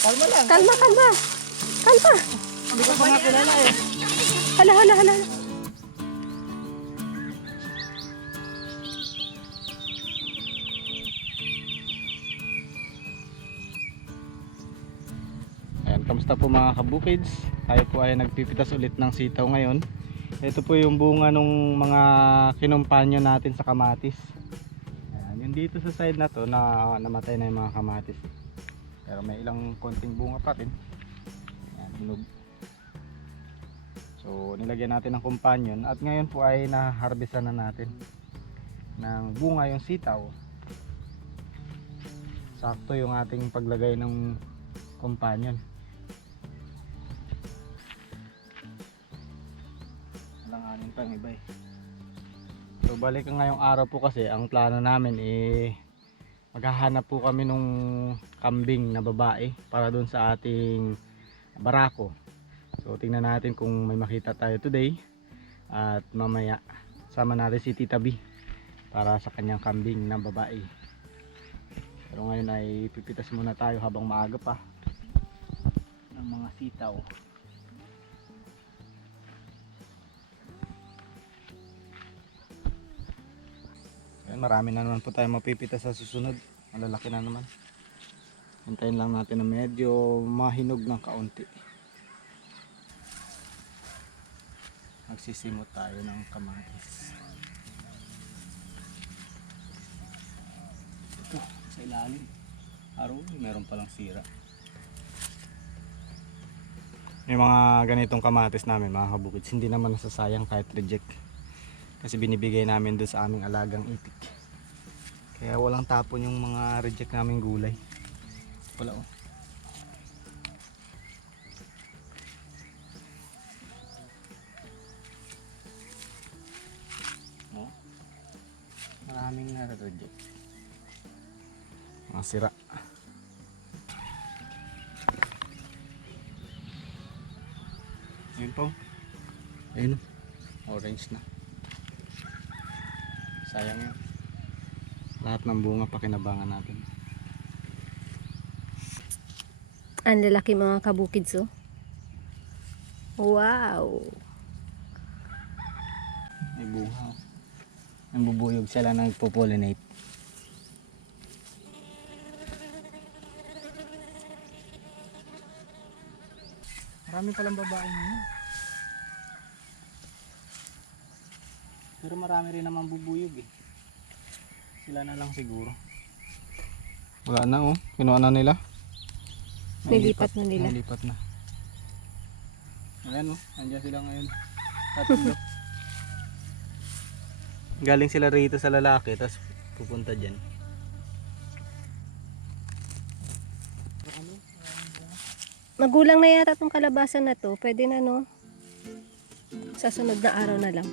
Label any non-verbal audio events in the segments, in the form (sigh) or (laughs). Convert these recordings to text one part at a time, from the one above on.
Kalma lang. Kalma, kalma. Kalma. Hindi ko pa nga kilala eh. Hala, hala, hala. Ayan, kamusta po mga kabukids? Tayo po ay nagpipitas ulit ng sitaw ngayon. Ito po yung bunga ng mga kinumpanyo natin sa kamatis. Ayan, yung dito sa side na to na namatay na yung mga kamatis. Pero may ilang konting bunga pa rin. Ayan, hinog. So nilagyan natin ng companion at ngayon po ay naharvestan na natin ng bunga yung sitaw. Sakto yung ating paglagay ng companion. Alanganin pang iba eh. So balik ngayong araw po kasi ang plano namin eh maghahanap po kami nung kambing na babae para doon sa ating barako. So tingnan natin kung may makita tayo today at mamaya sama natin si Tita B para sa kanyang kambing na babae. Pero ngayon ay pipitas muna tayo habang maaga pa ng mga sitaw. Ayan, marami na naman po tayo mapipitas sa susunod. Malalaki na naman. Hintayin lang natin na medyo mahinog ng kaunti. Magsisimot tayo ng kamatis. Ito, sa ilalim. Araw, meron palang sira. Yung mga ganitong kamatis namin, mga kabukits, hindi naman nasasayang kahit reject. Kasi binibigay namin doon sa aming alagang itik. Kaya walang tapon yung mga reject naming gulay. Wala oh. Oh. Maraming nare-reject. Mga sira. Ayun po. Ayun. oh. Orange na. Sayang yun. Lahat ng bunga pakinabangan natin. Ang lalaki mga kabukids, oh. Wow. May bunga. oh. Nambubuyog sila na nagpo-pollinate. Marami palang babae ngayon. Pero marami rin naman bubuyog eh. Sila na lang siguro. Wala na oh. Kinuha na nila. Nilipat na nila. Nilipat na. Ayan oh. Andiyan sila ngayon. Tatlo. (laughs) Galing sila rito sa lalaki, tapos pupunta dyan. Magulang na yata tong kalabasan na to. Pwede na, no? Sa sunod na araw na lang.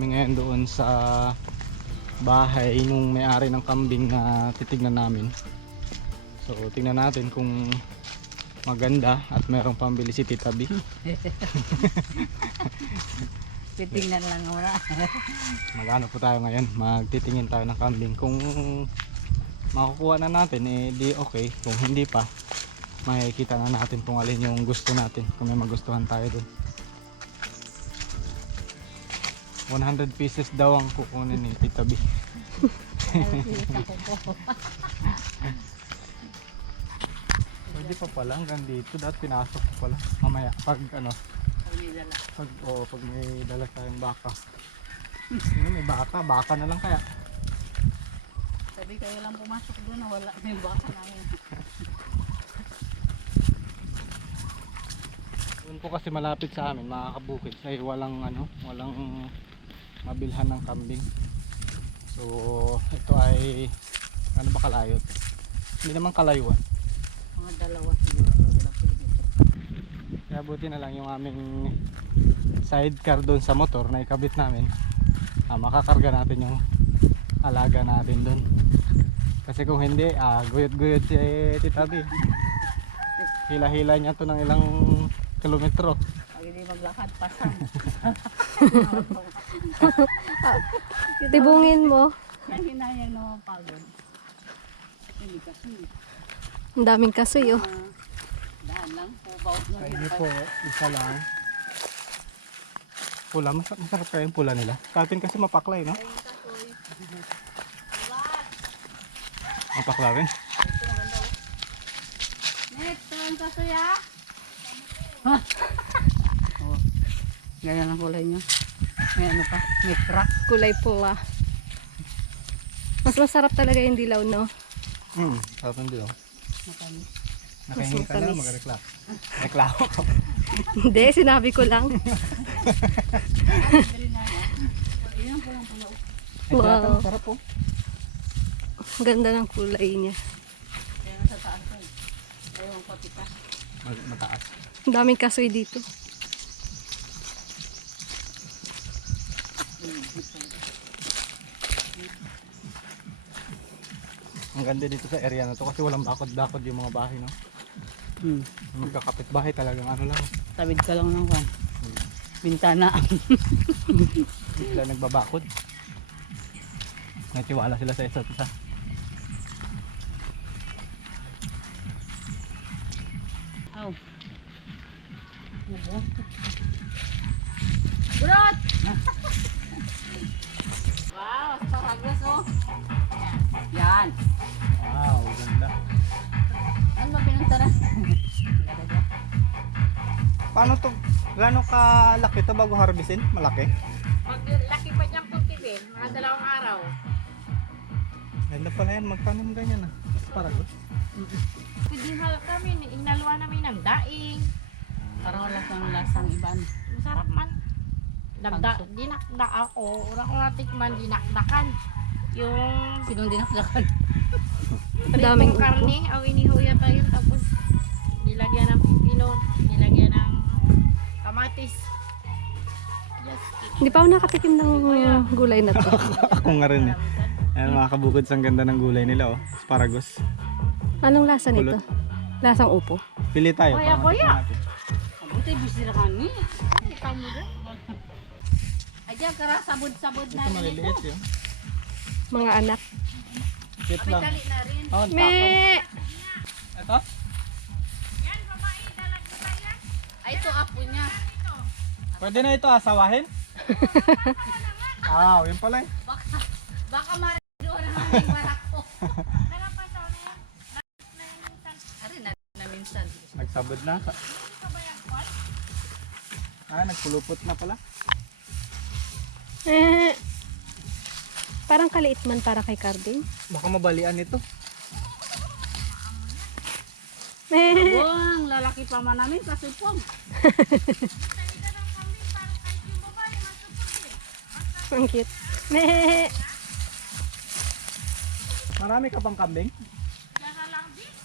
Kami ngayon doon sa bahay nung may-ari ng kambing na titignan namin. So tingnan natin kung maganda at merong pambili si Tita B. (laughs) Titingnan lang muna. (laughs) Magano po tayo ngayon? Magtitingin tayo ng kambing. Kung makukuha na natin, eh di okay. Kung hindi pa, makikita na natin kung alin yung gusto natin. Kung may magustuhan tayo dun. 100 pieces daw ang kukunin ni Tita B. Pwede pa pala hanggang dito. Dahil pinasok ko pala. Mamaya, pag ano, pag, oh, pag may dala tayong baka. Sino may baka? Baka na lang kaya. Sabi kayo lang pumasok doon na wala may baka namin. Doon po kasi malapit sa amin, mga kabukid. Ay walang ano, walang mabilhan ng kambing. So, ito ay ano ba kalayo to? Hindi naman kalayuan. Mga dalawa. Kaya buti na lang yung aming sidecar doon sa motor na ikabit namin. Ah, makakarga natin yung alaga natin doon. Kasi kung hindi, ah, guyot-guyot si Tita B. Hila-hila niya to ng ilang kilometro. Hindi maglakad, pasang. (laughs) Tibungin mo. Nahinayang naman pagod. Hindi kasi. Ang daming kasoy oh. ah, daan lang po, bawat lang. Kainin po, isa lang. Pula, mas masarap kaya yung pula nila. Sa atin kasi mapaklay, no? Mapakla rin. Next, turn ka suya. Ha? Oh, ganyan ang kulay niya. May ano pa, may crack. Kulay pula. Mas masarap talaga yung dilaw, no? Hmm, sarap ng dilaw. Matamis. Nakahingi ka na, magreklamo. Reklamo ka. (laughs) Hindi, sinabi ko lang. Wow. sarap po. Ang ganda ng kulay niya. Kaya sa taas ko. Ayaw ang patika. Mag- Mataas. Ang daming kasoy dito. Ang ganda dito sa area na to kasi walang bakod-bakod yung mga bahay, no? Hmm. Magkakapit bahay talagang ano lang. Tabid ka lang ng kwan. Bintana. (laughs) Hindi sila nagbabakod. Natiwala sila sa isa't isa. Aw. Burot! wow, asparagus oh. Yan. Paano to? Gano'ng kalaki to bago harvestin? Malaki? Pag laki pa niyang puntibin, mga dalawang araw. Ganda pala yan, magtanim ganyan ah. Asparagus. Pwede hal kami, inaluan namin ng daing. Parang wala kang lasang iban. Masarap man. Nagda, dinakda ako. Ura ko natikman, dinakdakan. Yung Sinong dinakdakan? Ang daming karne, aw inihuya tayo. Tapos nilagyan ng pipino, nilagyan ng kamatis. Hindi pa ako nakatikim ng gulay na to. (laughs) Ako nga rin eh. Ayan mga kabukod, ang ganda ng gulay nila oh. Asparagus. Anong lasa nito? Lasang upo. Pili tayo. Para kuya. matikman natin. Mabuti bisira ka ni. Kita mo doon. Ayan, kara sabod-sabod na Ito rin ito. yun. Mga anak. Cute lang. Dali na rin. Oh, ang Me! Ito? Ay, ito apo niya. Pwede na ito asawahin? (laughs) Ah, yun pala eh. Baka, baka marido na namin warak ko. (laughs) Ari na, na minsan. Nagsabod na. Ah, nagpulupot na pala. Eh, parang kaliit man para kay Carding. Baka mabalian ito. Eh, Buang, lalaki pa man namin kasi pong. (laughs) ang cute. Me! (laughs) Marami ka pang kambing?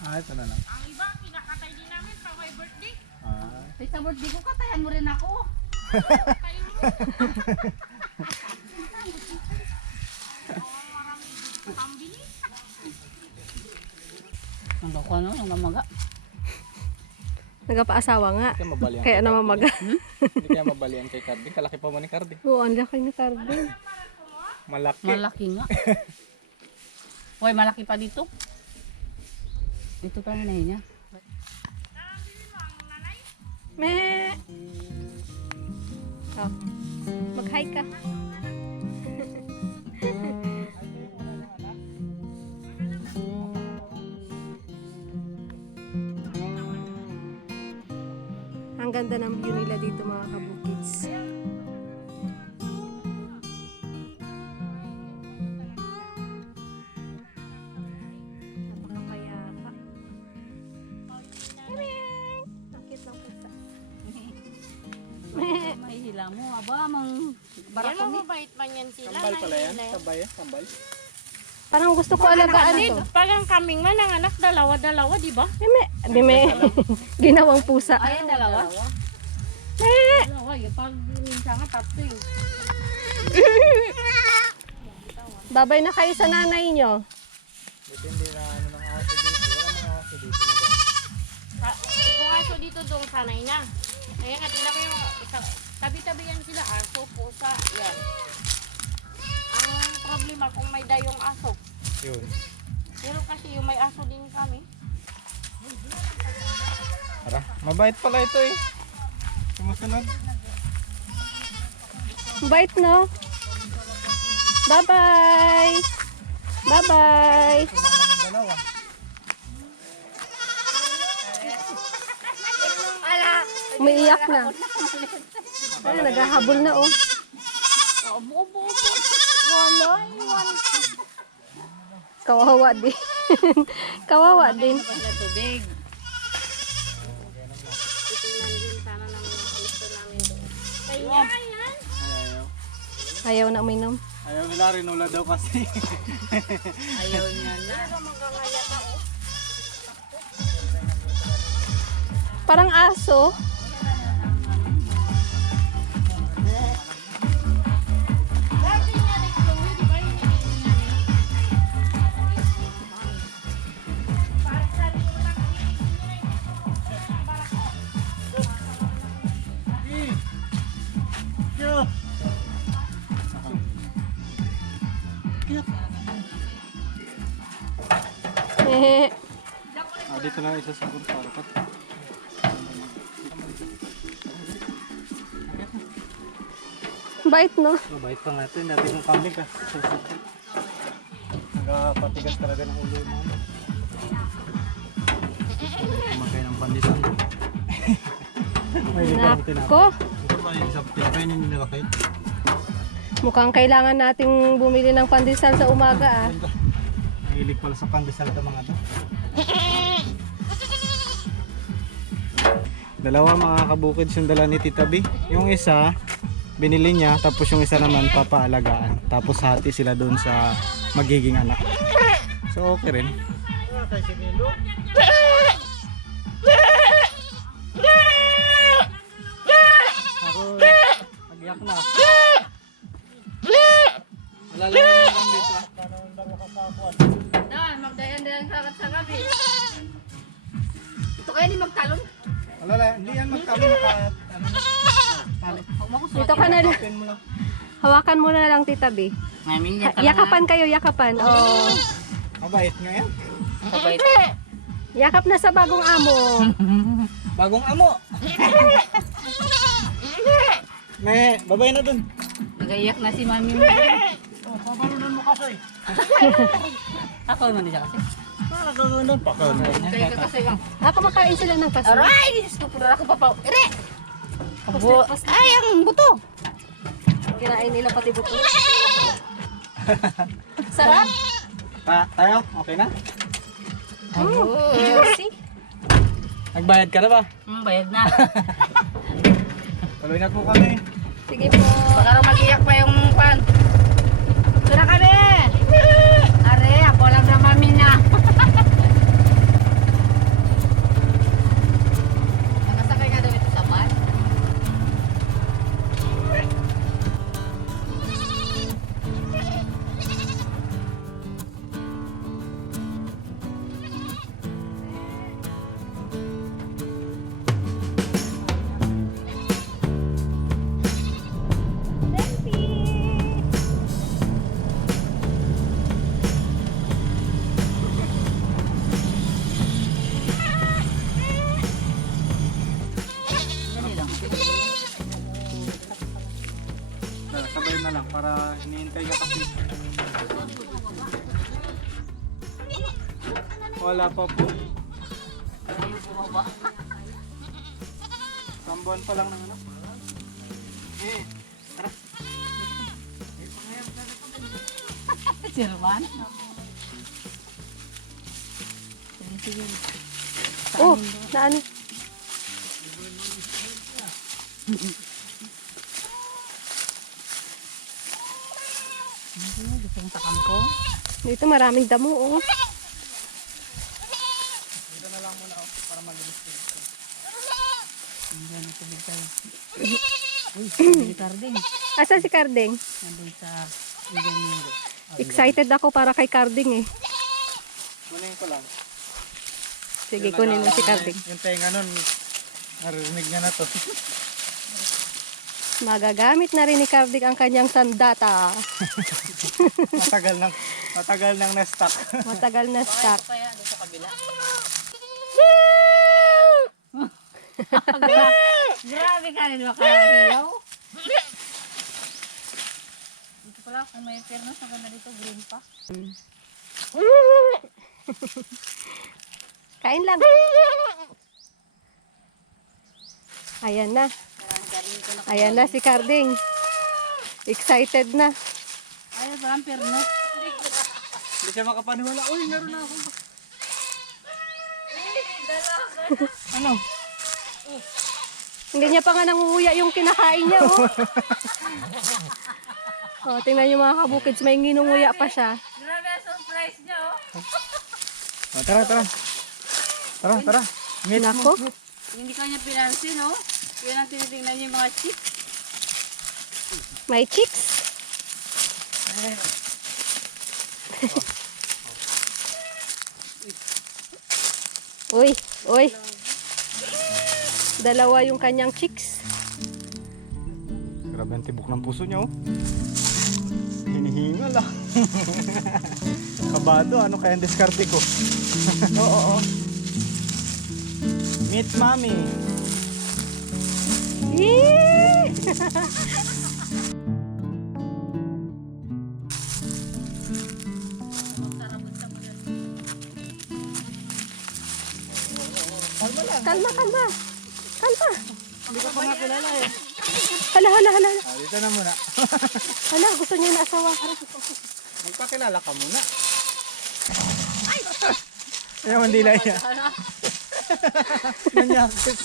Ah, ito na lang. Ang iba, kinakatay din namin sa my birthday. Ah. Ay, sa birthday ko, katayan mo rin ako. Ang bako ano, ang mamaga. Nagpaasawa nga. Kaya mabalian. Kaya kay naman Cardi. maga. Hindi kaya mabalian kay Cardi. Kalaki pa mo ni Cardi. Oo, ang laki ni Carding. Malaki. Malaki nga. (laughs) Hoy, malaki pa dito. Dito pa rin niya. Me! Oh. Mag-hi ka. Ganda ng view nila dito mga kabukids. Napakapayapa. Ang cute ng pusa. May hila mo. Aba, mang Yan barako mo ni. mabait man yan sila. Sambal pala yan. eh. Sambal. Parang gusto ko alagaan Kasi to. pag ang kaming man, ang anak, dalawa-dalawa, di ba? Dime, dime. (laughs) Ginawang pusa. Ay, dalawa. Me! Dalawa, yung pag minsan nga tatlo yun. (laughs) Babay na kayo sa nanay nyo. Depende na ano ng aso dito. Wala mga aso dito na. Sa- Kung aso dito doon, sanay na. Kaya nga, tingnan ko yung isa, tabi-tabi yan sila, aso, pusa, yan. Problema kung may dayong aso. Yun. Pero kasi yung may aso din kami. Tara, mabait pala ito eh. Sumusunod. Bait, no? Bye-bye! Bye-bye! Umiiyak na. Ay, naghahabol na, oh. Oh, iwan. Kawawa din. (laughs) Kawawa din. Tubig. Ayaw. Ayaw na uminom. Ayaw nila rinula daw kasi. (laughs) Ayaw niya na. Parang aso. (laughs) ah, dito na isa sa kurso. Dapat. bait, no? Mabait pa natin. Dati kong kambing ka. Nagpatigas talaga ng ulo yung mga. Kumagay ng pandisan. May ligaw tinapay. Nako. Ito ba yung isang tinapay na nila kayo? Mukhang kailangan nating bumili ng pandesal sa umaga, ah. Mahilig pala sa pandesal ito mga to. Dalawa mga kabukid yung dala ni Tita B. Yung isa, binili niya, tapos yung isa naman papaalagaan. Tapos hati sila doon sa magiging anak. So okay rin. Nag-iyak na. Malalaman lang dito. Dan, magdayan-dayan sa sa gabi. Ito kaya ni magtalon. Wala lang, hindi yan magkano naka ano na. Dito ka na. Lang. Hawakan mo na lang, Tita B. Yakapan kayo, yakapan. Oh. Mabait nga yan. Kabait. Yakap na sa bagong amo. (laughs) Bagong amo. Me, babay na dun. Nagaiyak na si mami mo. Oh, kasi. Ako naman siya kasi. Ah, gagawin doon. Pakaw na. Kaya ka kasi lang. Ah, kumakain sila ng paso. Aray! Stupid ako pa pa. Ere! Abo. Ay, ang buto. Kinain nila pati buto. Sarap. Ta tayo, okay na? Juicy. Nagbayad ka na ba? Hmm, bayad na. Tuloy na po kami. Sige po. Wala pa po. Bumaba. Isang buwan pa lang ng ano. Eh? Sige, sige. Oh, na ano? Gusto sa kampo? Dito maraming damo, oh. Hindi na tubig tayo. Uy, (clears throat) si Carding. Asa si Carding? Nandun sa Mingo. Excited ako para kay Carding, eh. Kunin ko lang. Sige, kunin mo si Carding. Yung tenga nun, narinig niya na to. (laughs) Magagamit na rin ni Carding ang kanyang sandata. (laughs) matagal nang, matagal nang na-stuck. Matagal na stock. Kaya doon sa kabila. Grabe ka rin makakahiyaw. Dito pala, kung may fairness, ang ganda dito, green pa. (laughs) Kain lang. Ayan na. Ayan na si Carding. Excited na. Ayun, parang fairness. Hindi siya makapaniwala. Uy, meron na ako. ano? Hindi niya pa nga nangunguya yung kinakain niya, oh. (laughs) oh, tingnan niyo mga kabukids, may nginunguya pa siya. Grabe ang surprise niya, oh. Oh, tara, tara. Tara, tara. Meet. Nako, Hindi ka niya pinansin, oh. Yan ang tinitingnan niya yung mga chicks. may chicks. Uy, uy. Dalawa yung kanyang chicks. Grabe ang tibok ng puso niya, oh. Hinihingal, ah. (laughs) Kabado, ano kaya ang diskarte ko? (laughs) Oo, oo. Meet mommy. Magpakilala ka muna. Ayaw, mandila niya. Nanyakit.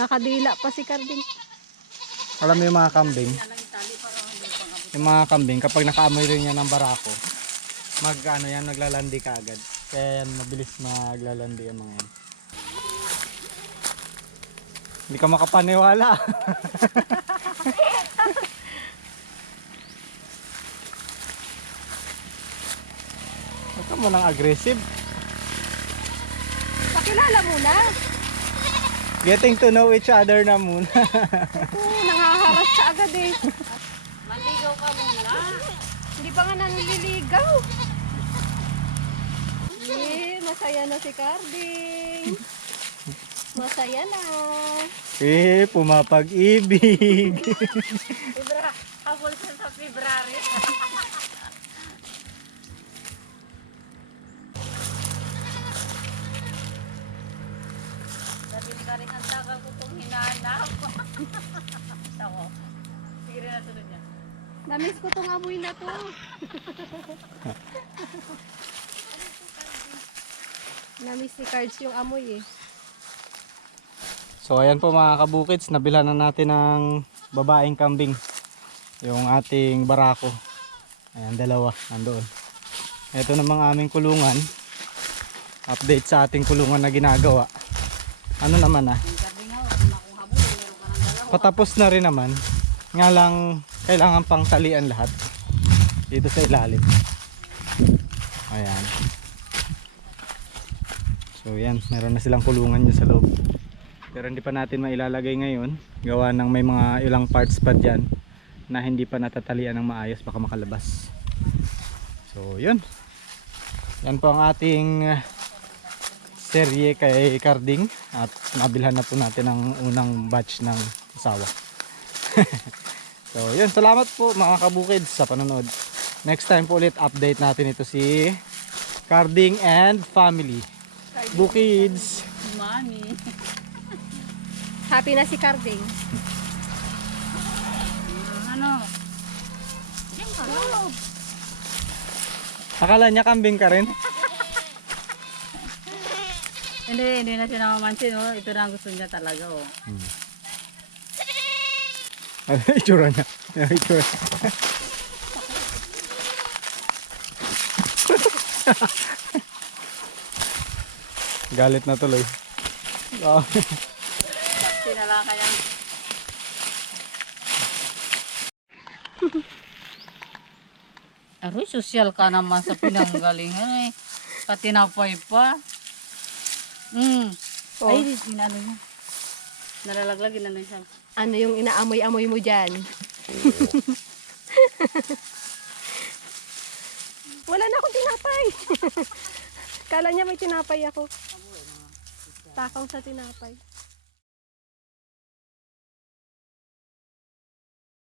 Nakadila pa si Carding. Alam mo yung mga kambing? Yung mga kambing, kapag nakaamoy rin yan ng barako, mag ano yan, naglalandi ka agad. Kaya yan, mabilis maglalandi yung mga yan. Hindi ka makapaniwala. (laughs) Ka mo nang aggressive. Pakilala muna. Getting to know each other na muna. Oo, nangaharas siya agad eh. Manligaw ka muna. Hindi pa nga nanliligaw. Eh, masaya na si Carding. Masaya na. eh, pumapag-ibig. Febra, habol ka sa February. Hinahanap. Ako. Sige rin na sunod niya. Namiss ko tong amoy na to. Namiss ni Cards yung amoy eh. So ayan po mga kabukits, nabilhan na natin ng babaeng kambing. Yung ating barako. Ayan, dalawa, nandoon. Ito namang aming kulungan. Update sa ating kulungan na ginagawa. Ano naman ah, Sabi nga, kung akong habol, meron ka ng dalawa. Patapos na rin naman. Nga lang, kailangan pang talian lahat. Dito sa ilalim. Ayan. So yan, meron na silang kulungan dyan sa loob. Pero hindi pa natin mailalagay ngayon. Gawa ng may mga ilang parts pa dyan na hindi pa natatalian ng maayos baka makalabas. So yun. Yan po ang ating uh, serye kay Carding at nabilhan na po natin ang unang batch ng asawa. (laughs) so yun, salamat po mga kabukid sa panonood. Next time po ulit update natin ito si Carding and family. Bukids! Mami. (laughs) Happy na si Carding. Ano? Diyan ka lang. Akala niya kambing ka rin? (laughs) Hindi, hindi na siya namamansin. Oh. Ito na ang gusto niya talaga. Oh. (laughs) Ano yung itsura niya? Ano yung itsura? Galit na tuloy. Oh. Saksi na lang kanyang (laughs) Aroy, sosyal ka naman sa pinanggalingan eh. Katinapay pa. Mm. Oh. Ay, inano mo. Nalalaglag, inano siya. Ano yung inaamoy-amoy mo dyan? (laughs) Wala na akong tinapay. (laughs) Kala niya may tinapay ako. Takaw sa tinapay.